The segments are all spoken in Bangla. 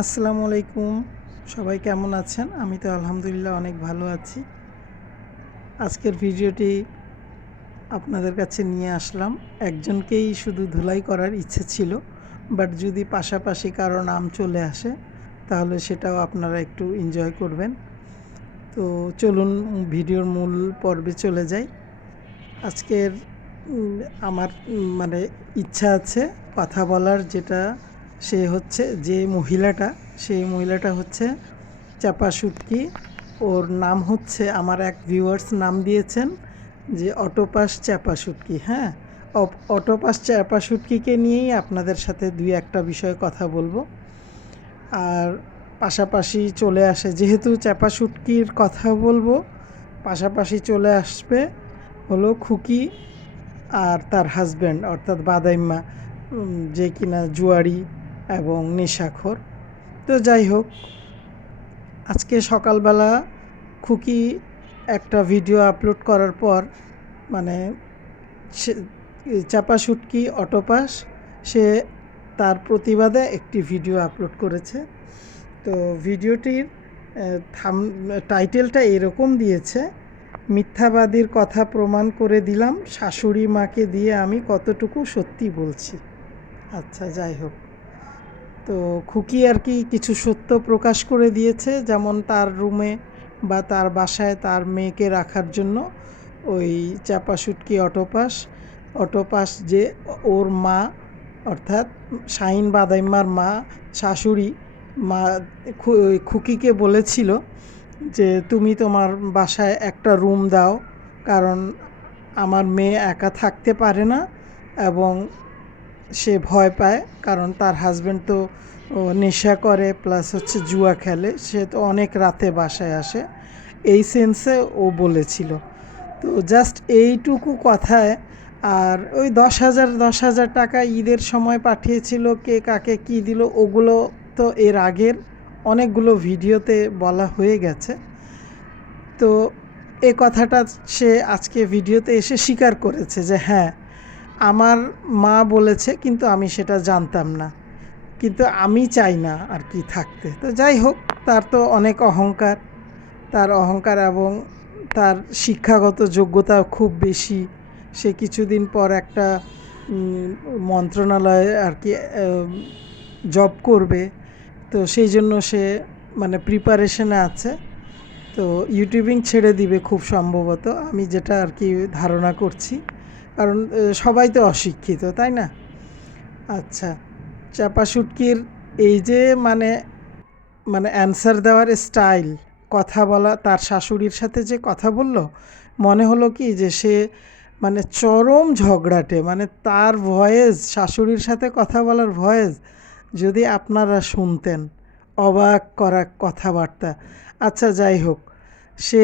আসসালামু আলাইকুম। সবাই কেমন আছেন? আমি তো আলহামদুলিল্লাহ অনেক ভালো আছি। আজকের ভিডিওটি আপনাদের কাছে নিয়ে আসলাম। একজনকেই শুধু ধুলাই করার ইচ্ছে ছিল, বাট যদি পাশাপাশি কারো নাম চলে আসে তাহলে সেটাও আপনারা একটু এনজয় করবেন। তো চলুন ভিডিওর মূল পর্বে চলে যাই। আজকের উম, আমার মানে ইচ্ছা আছে কথা বলার, যেটা সে হচ্ছে যে মহিলাটা, সেই মহিলাটা হচ্ছে চাপা শুটকি। ওর নাম হচ্ছে, আমার এক ভিউয়ার্স নাম দিয়েছেন যে অটোপাস চাপা শুটকি। হ্যাঁ, অটোপাস চাপা শুটকিকে নিয়েই আপনাদের সাথে দুই একটা বিষয়ে কথা বলবো। আর পাশাপাশি চলে আসে, যেহেতু চাপা শুটকির কথা বলবো, পাশাপাশি চলে আসবে হলো খুকি আর তার হাজব্যান্ড অর্থাৎ বাদাইম্মা, যে কিনা জুয়ারি এবং নেশাখোর। তো যাই হোক, আজকে সকালবেলা খুকি একটা ভিডিও আপলোড করার পর, মানে সে চাপা শুটকি অটোপাস, সে তার প্রতিবাদে একটি ভিডিও আপলোড করেছে। তো ভিডিওটির টাইটেলটা এরকম দিয়েছে, মিথ্যাবাদীর কথা প্রমাণ করে দিলাম, শাশুড়ি মাকে দিয়ে আমি কতটুকু সত্যি বলছি। আচ্ছা, যাই হোক, তো খুকি আর কি কিছু সত্য প্রকাশ করে দিয়েছে, যেমন তার রুমে বা তার বাসায় তার মেয়েকে রাখার জন্য ওই চাপা শুটকি অটোপাস, অটোপাস যে ওর মা অর্থাৎ শাহিন বাদাইম্মার মা, শাশুড়ি মা খুকিকে বলেছিল যে তুমি তোমার বাসায় একটা রুম দাও, কারণ আমার মেয়ে একা থাকতে পারে না এবং সে ভয় পায়, কারণ তার হাজব্যান্ড তো নেশা করে প্লাস হচ্ছে জুয়া খেলে, সে তো অনেক রাতে বাসায় আসে, এই সেন্সে ও বলেছিল। তো জাস্ট এইটুকু কথায়, আর ওই 10,000 টাকা ঈদের সময় পাঠিয়েছিল, কে কাকে কি দিল ওগুলো তো এর আগের অনেকগুলো ভিডিওতে বলা হয়ে গেছে। তো এ কথাটা সে আজকে ভিডিওতে এসে স্বীকার করেছে যে হ্যাঁ, আমার মা বলেছে কিন্তু আমি সেটা জানতাম না, কিন্তু আমি চাই না আর কি থাকতে। তো যাই হোক, তার তো অনেক অহংকার, তার অহংকার এবং তার শিক্ষাগত যোগ্যতা খুব বেশি। সে কিছুদিন পর একটা মন্ত্রণালয়ে আর কি জব করবে, তো সেই জন্য সে মানে প্রিপারেশনে আছে। তো ইউটিউবিং ছেড়ে দিবে খুব সম্ভবত, আমি যেটা আর কি ধারণা করছি, কারণ সবাই তো অশিক্ষিত, তাই না? আচ্ছা, চাপা শুটকির এই যে মানে মানে অ্যান্সার দেওয়ার স্টাইল, কথা বলা, তার শাশুড়ির সাথে যে কথা বলল, মনে হলো কি যে সে মানে চরম ঝগড়াটে, মানে তার ভয়েস, শাশুড়ির সাথে কথা বলার ভয়েস যদি আপনারা শুনতেন, অবাক করা কথাবার্তা। আচ্ছা, যাই হোক, সে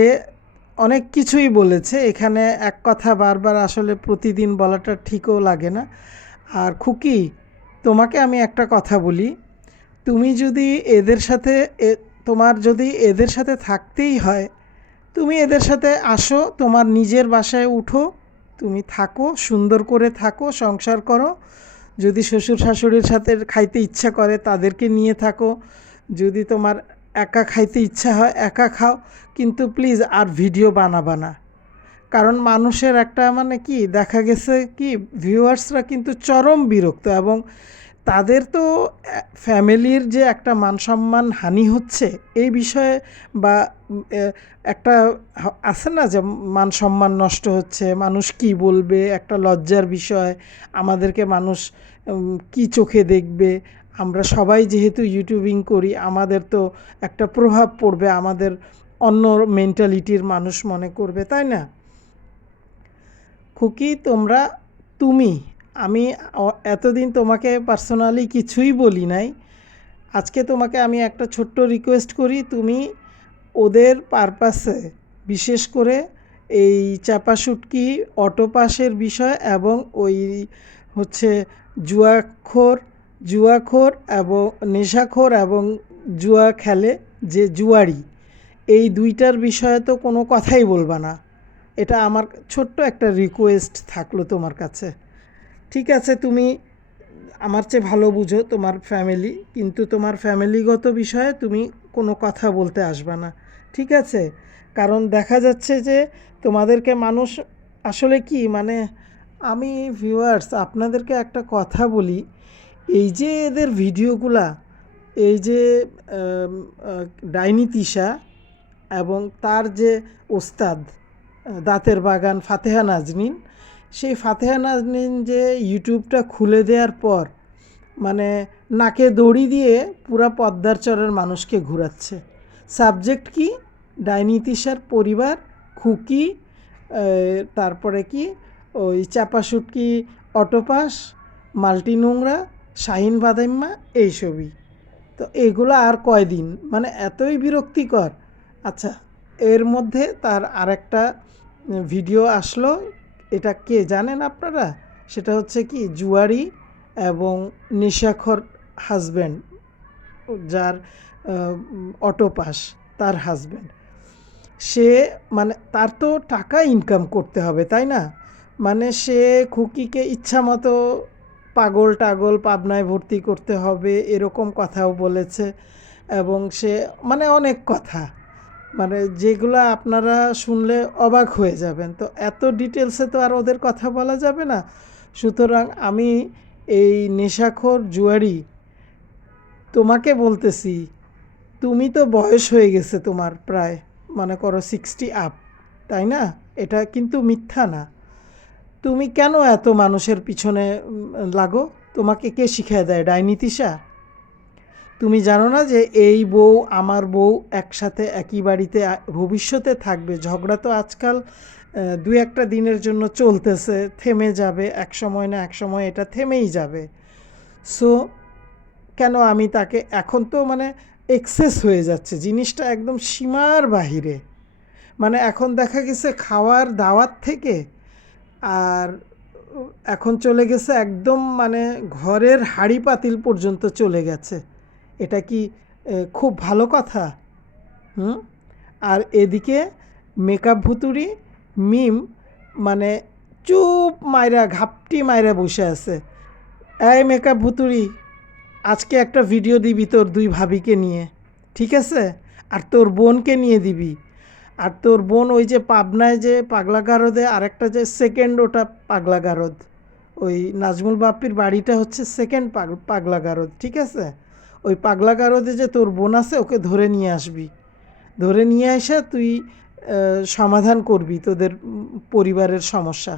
অনেক কিছুই বলেছে এখানে, এক কথা বারবার আসলে প্রতিদিন বলাটা ঠিকও লাগে না। আর খুকি, তোমাকে আমি একটা কথা বলি, তুমি যদি এদের সাথে তোমার যদি এদের সাথে থাকতেই হয়, তুমি এদের সাথে আসো, তোমার নিজের বাসায় উঠো, তুমি থাকো, সুন্দর করে থাকো, সংসার করো। যদি শ্বশুর শাশুড়ির সাথে খাইতে ইচ্ছা করে তাদেরকে নিয়ে থাকো, যদি তোমার একা খাইতে ইচ্ছা হয় একা খাও, কিন্তু প্লিজ আর ভিডিও বানাবা না। কারণ মানুষের একটা মানে কি দেখা গেছে কি, ভিউয়ার্সরা কিন্তু চরম বিরক্ত, এবং তাদের তো ফ্যামিলির যে একটা মান সম্মান হানি হচ্ছে এই বিষয়ে, বা একটা আছে না যে মান সম্মান নষ্ট হচ্ছে, মানুষ কি বলবে, একটা লজ্জার বিষয়, আমাদেরকে মানুষ কি চোখে দেখবে, আমরা সবাই যেহেতু ইউটিউবিং করি, আমাদের তো একটা প্রভাব পড়বে, আমাদের অন্য মেন্টালিটির মানুষ মনে করবে, তাই না? খুকি, তুমি, আমি এতদিন তোমাকে পার্সোনালি কিছুই বলি নাই, আজকে তোমাকে আমি একটা ছোট্ট রিকোয়েস্ট করি, তুমি ওদের পারপাসে, বিশেষ করে এই চাপা শুটকি অটোপাসের বিষয় এবং ওই হচ্ছে জুয়াখোর জুয়াখোর এবং নেশাখোর এবং জুয়া খেলে যে জুয়ারি, এই দুইটার বিষয়ে তো কোনো কথাই বলবা না। এটা আমার ছোট্ট একটা রিকোয়েস্ট থাকলো তোমার কাছে। ঠিক আছে, তুমি আমার চেয়ে ভালো বুঝো তোমার ফ্যামিলি, কিন্তু তোমার ফ্যামিলিগত বিষয়ে তুমি কোনো কথা বলতে আসবে না, ঠিক আছে? কারণ দেখা যাচ্ছে যে তোমাদেরকে মানুষ আসলে কি মানে, আমি ভিউয়ার্স আপনাদেরকে একটা কথা বলি, এই যে এদের ভিডিওগুলা, এই যে ডাইনি তিশা এবং তার যে ওস্তাদ দাঁতের বাগান ফাতেহা নাজনীন, সেই ফাতেহা নাজনীন যে ইউটিউবটা খুলে দেওয়ার পর মানে নাকে দড়ি দিয়ে পুরা পদ্মার চরের মানুষকে ঘুরাচ্ছে। সাবজেক্ট কি? ডাইনি তিশার পরিবার, খুকি, তারপরে কি ওই চাপাশুটকি, অটোপাস, মাল্টি নোংরা, শাহিন বাদাইম্মা, এইসবই। তো এগুলো আর কয়দিন, মানে এতই বিরক্তিকর। আচ্ছা, এর মধ্যে তার আরেকটা ভিডিও আসলো, এটা কে জানেন আপনারা? সেটা হচ্ছে কি জুয়ারি এবং নেশাখোর হাজব্যান্ড, যার অটোপাস, তার হাজব্যান্ড। সে মানে তার তো টাকা ইনকাম করতে হবে, তাই না? মানে সে খুকিকে ইচ্ছা মতো পাগল টাগল পাবনায় ভর্তি করতে হবে এরকম কথাও বলেছে। এবং সে মানে অনেক কথা, মানে যেগুলো আপনারা শুনলে অবাক হয়ে যাবেন। তো এত ডিটেলসে তো আর ওদের কথা বলা যাবে না। সুতরাং আমি এই নেশাখোর জুয়ারি তোমাকে বলতেছি, তুমি তো বয়স হয়ে গেছে তোমার প্রায়, মনে করো 60 আপ, তাই না? এটা কিন্তু মিথ্যা না। তুমি কেন এত মানুষের পিছনে লাগো? তোমাকে কে শিখিয়ে দেয়? ডাইনি তিশা? তুমি জানো না যে এই বউ আমার বউ একসাথে একই বাড়িতে ভবিষ্যতে থাকবে? ঝগড়া তো আজকাল দু একটা দিনের জন্য চলতেছে, থেমে যাবে এক সময় না এক সময়, এটা থেমেই যাবে। সো কেন আমি তাকে, এখন তো মানে এক্সেস হয়ে যাচ্ছে জিনিসটা, একদম সীমার বাহিরে। মানে এখন দেখা গেছে খাওয়ার দাওয়াত থেকে আর এখন চলে গেছে একদম মানে ঘরের হাঁড়ি পাতিল পর্যন্ত চলে গেছে। এটা কি খুব ভালো কথা? হুম। আর এদিকে মেকআপ ভুতুরি মিম মানে চুপ মাইরা ঘাপটি মাইরা বসে আছে। এই মেকআপ ভুতুরি, আজকে একটা ভিডিও দিবি তোর দুই ভাবিকে নিয়ে, ঠিক আছে? আর তোর বোনকে নিয়ে দিবি। আর তোর বোন ওই যে পাবনায় যে পাগলা গারদে আরেকটা যে সেকেন্ড, ওটা পাগলা গারদ, ওই নাজমুল বাপ্পির বাড়িটা হচ্ছে সেকেন্ড পাগলা গারদ, ঠিক আছে? ওই পাগলা গারদে যে তোর বোন আছে, ওকে ধরে নিয়ে আসবি। ধরে নিয়ে এসে তুই সমাধান করবি তোদের পরিবারের সমস্যা।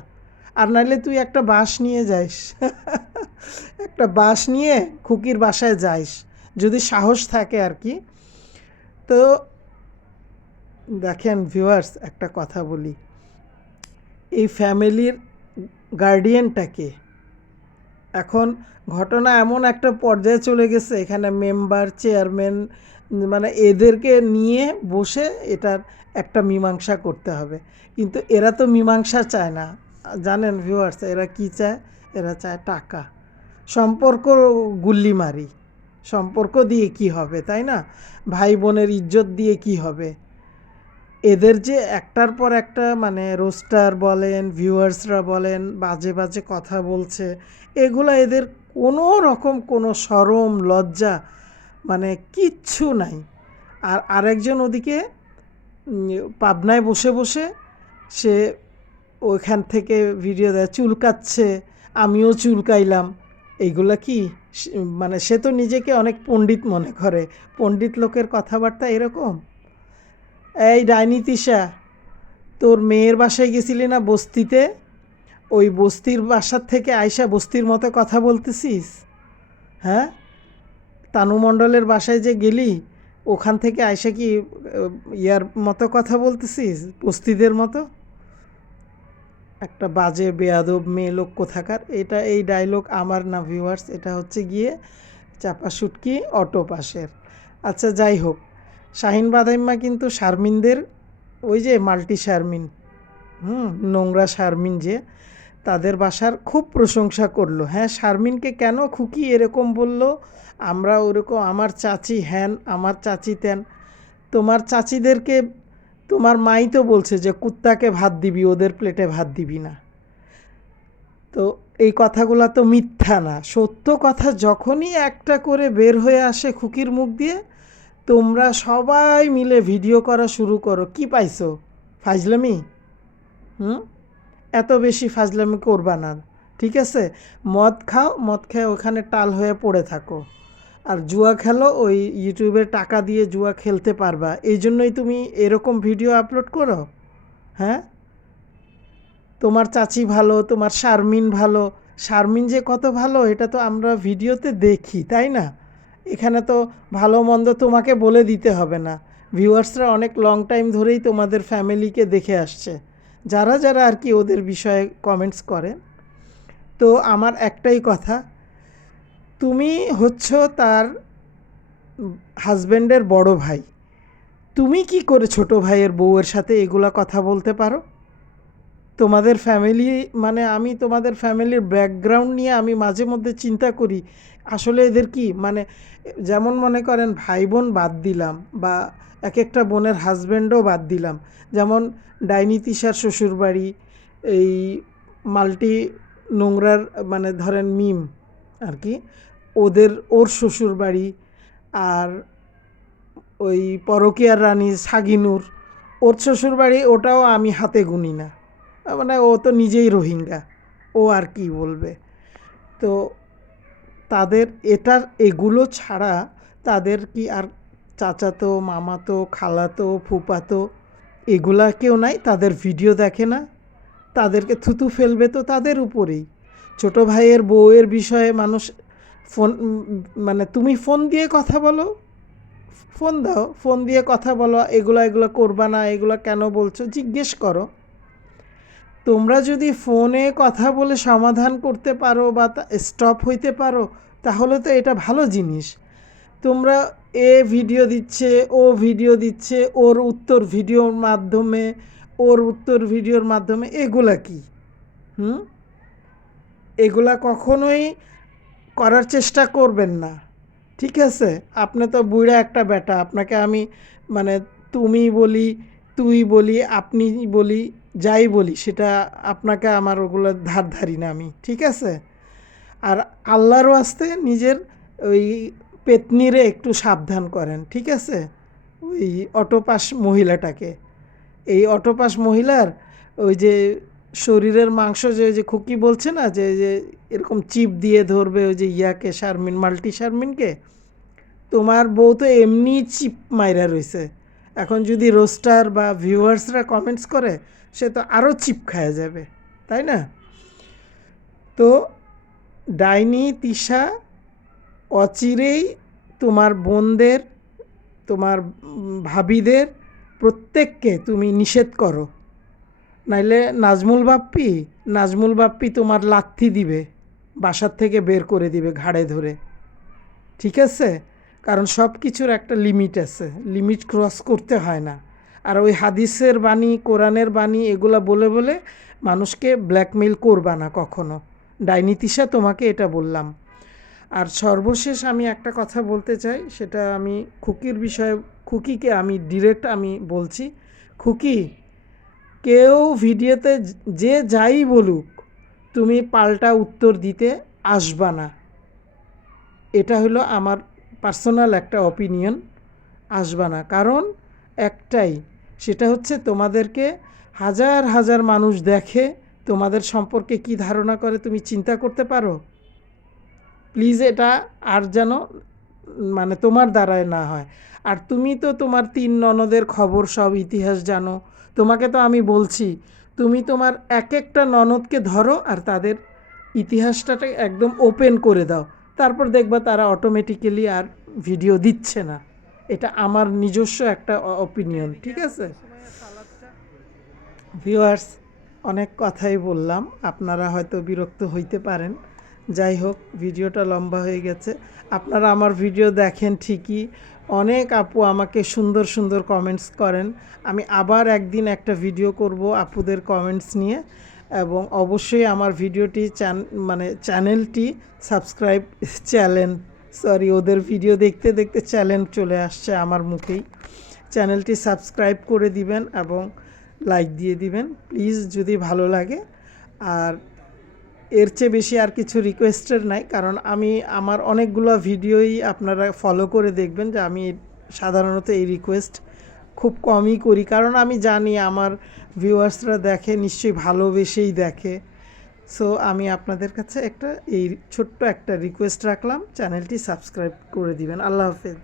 আর নাহলে তুই একটা বাস নিয়ে যাইস একটা বাস নিয়ে খুকির বাসায় যাইস, যদি সাহস থাকে আর কি। তো দেখেন ভিউয়ার্স, একটা কথা বলি, এই ফ্যামিলির গার্ডিয়ানটাকে, এখন ঘটনা এমন একটা পর্যায়ে চলে গেছে, এখানে মেম্বার চেয়ারম্যান মানে এদেরকে নিয়ে বসে এটার একটা মীমাংসা করতে হবে। কিন্তু এরা তো মীমাংসা চায় না। জানেন ভিউয়ার্স, এরা কি চায়? এরা চায় টাকা। সম্পর্ক গুল্লি মারি, সম্পর্ক দিয়ে কি হবে, তাই না? ভাই বোনের ইজ্জত দিয়ে কি হবে? এদের যে একটার পর একটা মানে রোস্টার বলেন, ভিউয়ার্সরা বলেন, বাজে বাজে কথা বলছে, এগুলো এদের কোনো রকম কোনো শরম লজ্জা মানে কিচ্ছু নাই। আর আরেকজন ওদিকে পাবনায় বসে বসে সে ওইখান থেকে ভিডিও দেয়, চুলকাচ্ছে, আমিও চুলকাইলাম। এইগুলা কি মানে সে তো নিজেকে অনেক পণ্ডিত মনে করে, পণ্ডিত লোকের কথাবার্তা এরকম? এই ডাইনি তিশা, তোর মেয়ের বাসায় গেছিলি না বস্তিতে? ওই বস্তির বাসার থেকে আয়সা বস্তির মতো কথা বলতেছিস? হ্যাঁ, তানু মণ্ডলের বাসায় যে গেলি, ওখান থেকে আয়সা কি ইয়ার মতো কথা বলতেছিস, বস্তিদের মতো? একটা বাজে বেয়াদব মেয়ে লোক কোথাকার। এটা এই ডায়লগ আমার না ভিউয়ার্স, এটা হচ্ছে গিয়ে চাপা শুটকি অটো পাশের। আচ্ছা যাই হোক, শাহিন বাদাইম্মা কিন্তু শারমিনদের ওই যে মাল্টি শারমিন, নোংরা শারমিন, যে তাদের বাসার খুব প্রশংসা করলো। হ্যাঁ, শারমিনকে কেন খুকি এরকম বলল, আমরা ওরকম, আমার চাচি হ্যান, আমার চাচি তেন। তোমার চাচিদেরকে তোমার মাই তো বলছে যে কুত্তাকে ভাত দিবি, ওদের প্লেটে ভাত দিবি না। তো এই কথাগুলো তো মিথ্যা না, সত্য কথা যখনই একটা করে বের হয়ে আসে খুকির মুখ দিয়ে, তোমরা সবাই মিলে ভিডিও করা শুরু করো। কি পাইছো? ফাজলামি? হুম? এত বেশি ফাজলামি করবা না, ঠিক আছে? মদ খাও, মদ খেয়ে ওখানে টাল হয়ে পড়ে থাকো, আর জুয়া খেলো, ওই ইউটিউবে টাকা দিয়ে জুয়া খেলতে পারবা, এই জন্যই তুমি এরকম ভিডিও আপলোড করো। হ্যাঁ, তোমার চাচি ভালো, তোমার শারমিন ভালো, শারমিন যে কত ভালো এটা তো আমরা ভিডিওতে দেখি, তাই না? এখানে তো ভালো মন্দ তোমাকে বলে দিতে হবে না, ভিউয়ার্সরা অনেক লং টাইম ধরেই তোমাদের ফ্যামিলিকে দেখে আসছে, যারা যারা আর কি ওদের বিষয়ে কমেন্টস করে। তো আমার একটাই কথা, তুমি হচ্ছ তার হাজব্যান্ডের বড় ভাই, তুমি কি করে ছোট ভাইয়ের বউয়ের সাথে এগুলা কথা বলতে পারো? তোমাদের ফ্যামিলি, মানে আমি তোমাদের ফ্যামিলির ব্যাকগ্রাউন্ড নিয়ে আমি মাঝে মধ্যে চিন্তা করি, আসলে এদের কি মানে, যেমন মনে করেন ভাই বোন বাদ দিলাম, বা এক একটা বোনের হাজব্যান্ডও বাদ দিলাম, যেমন ডাইনি তিশার শ্বশুরবাড়ি, এই মাল্টি নোংরার মানে ধরেন মিম আর কি, ওর শ্বশুরবাড়ি, আর ওই পরকীয়ার রানী সাগিনুর, ওর শ্বশুরবাড়ি, ওটাও আমি হাতে গুনি না, মানে ও তো নিজেই রোহিঙ্গা, ও আর কি বলবে। তো তাদের এটার এগুলো ছাড়া তাদের কি আর চাচাতো, মামাতো, খালাতো, ফুপাতো এগুলা কেউ নাই? তাদের ভিডিও দেখে না? তাদেরকে থুতু ফেলবে তো তাদের উপরেই। ছোট ভাইয়ের বউয়ের বিষয়ে মানুষ ফোন, মানে তুমি ফোন দিয়ে কথা বলো, ফোন দাও, ফোন দিয়ে কথা বলো, এগুলো করবা না, এগুলো কেন বলছো জিজ্ঞেস করো। তোমরা যদি ফোনে কথা বলে সমাধান করতে পারো বা স্টপ হইতে পারো, তাহলে তো এটা ভালো জিনিস। তোমরা এ ভিডিও দিচ্ছে, ও ভিডিও দিচ্ছে, ওর উত্তর ভিডিওর মাধ্যমে এগুলা কি? হুম? এগুলা কখনোই করার চেষ্টা করবেন না, ঠিক আছে? আপনি তো বুইড়া একটা বেটা, আপনাকে আমি মানে তুমি বলি, তুই বলি, আপনি বলি, যাই বলি সেটা আপনাকে আমার ওগুলো ধারি না আমি, ঠিক আছে? আর আল্লাহর ওয়াস্তে নিজের ওই পেতনিরে একটু সাবধান করেন, ঠিক আছে? ওই অটোপাস মহিলাটাকে, এই অটোপাস মহিলার ওই যে শরীরের মাংস, যে ওই যে খুকি বলছে না, যে যে এরকম চিপ দিয়ে ধরবে ওই যে ইয়াকে, শারমিন, মাল্টি শারমিনকে, তোমার বউ তো এমনি চিপ মাইরা রয়েছে, এখন যদি রোস্টার বা ভিউয়ার্সরা কমেন্টস করে, সে তো আরও চিপ খাওয়া যাবে, তাই না? তো ডাইনি তিশা অচিরেই তোমার বোনদের, তোমার ভাবিদের প্রত্যেককে তুমি নিষেধ করো, নাইলে নাজমুল বাপ্পি তোমার লাথি দিবে, বাসার থেকে বের করে দিবে ঘাড়ে ধরে, ঠিক আছে? কারণ সব কিছুর একটা লিমিট আছে, লিমিট ক্রস করতে হয় না। আর ওই হাদিসের বাণী, কোরআনের বাণী এগুলা বলে বলে মানুষকে ব্ল্যাকমেইল করবা না কখনো। ডাইনি তিশা তোমাকে এটা বললাম। আর সর্বশেষ আমি একটা কথা বলতে চাই, সেটা আমি খুকির বিষয়ে, খুকিকে আমি ডিরেক্ট আমি বলছি, খুকি, কেউ ভিডিওতে যে যাই বলুক, তুমি পাল্টা উত্তর দিতে আসবা না, এটা হলো আমার পার্সোনাল একটা অপিনিয়ন। আসবা না, কারণ একটাই, সেটা হচ্ছে তোমাদেরকে হাজার হাজার মানুষ দেখে, তোমাদের সম্পর্কে কি ধারণা করে তুমি চিন্তা করতে পারো? প্লিজ এটা আর যেন মানে তোমার দ্বারায় না হয়। আর তুমি তো তোমার 3 ননদের খবর সব ইতিহাস জানো, তোমাকে তো আমি বলছি, তুমি তোমার এক একটা ননদকে ধরো আর তাদের ইতিহাসটাকে একদম ওপেন করে দাও, তারপর দেখবা তারা অটোমেটিক্যালি আর ভিডিও দিচ্ছে না। এটা আমার নিজস্ব একটা অপিনিয়ন, ঠিক আছে? ভিউয়ার্স, অনেক কথাই বললাম, আপনারা হয়তো বিরক্ত হইতে পারেন, যাই হোক ভিডিওটা লম্বা হয়ে গেছে। আপনারা আমার ভিডিও দেখেন ঠিকই, অনেক আপু আমাকে সুন্দর সুন্দর কমেন্টস করেন, আমি আবার একদিন একটা ভিডিও করব আপুদের কমেন্টস নিয়ে, এবং অবশ্যই আমার ভিডিওটি মানে চ্যানেলটি সাবস্ক্রাইব, চ্যানেল, সরি, ওদের ভিডিও দেখতে দেখতে চ্যানেল চলে আসছে আমার মুখেই, চ্যানেলটি সাবস্ক্রাইব করে দিবেন এবং লাইক দিয়ে দিবেন প্লিজ যদি ভালো লাগে। আর এর চেয়ে বেশি আর কিছু রিকোয়েস্টের নাই, কারণ আমি আমার অনেকগুলো ভিডিওই আপনারা ফলো করে দেখবেন যে আমি সাধারণত এই রিকোয়েস্ট খুব কমই করি, কারণ আমি জানি আমার ভিউয়ার্সরা দেখে নিশ্চয়ই ভালোবেসেই দেখে। সো আমি আপনাদের কাছে এই ছোট্ট একটা রিকোয়েস্ট রাখলাম, চ্যানেলটি সাবস্ক্রাইব করে দিবেন। আল্লাহ হাফেজ।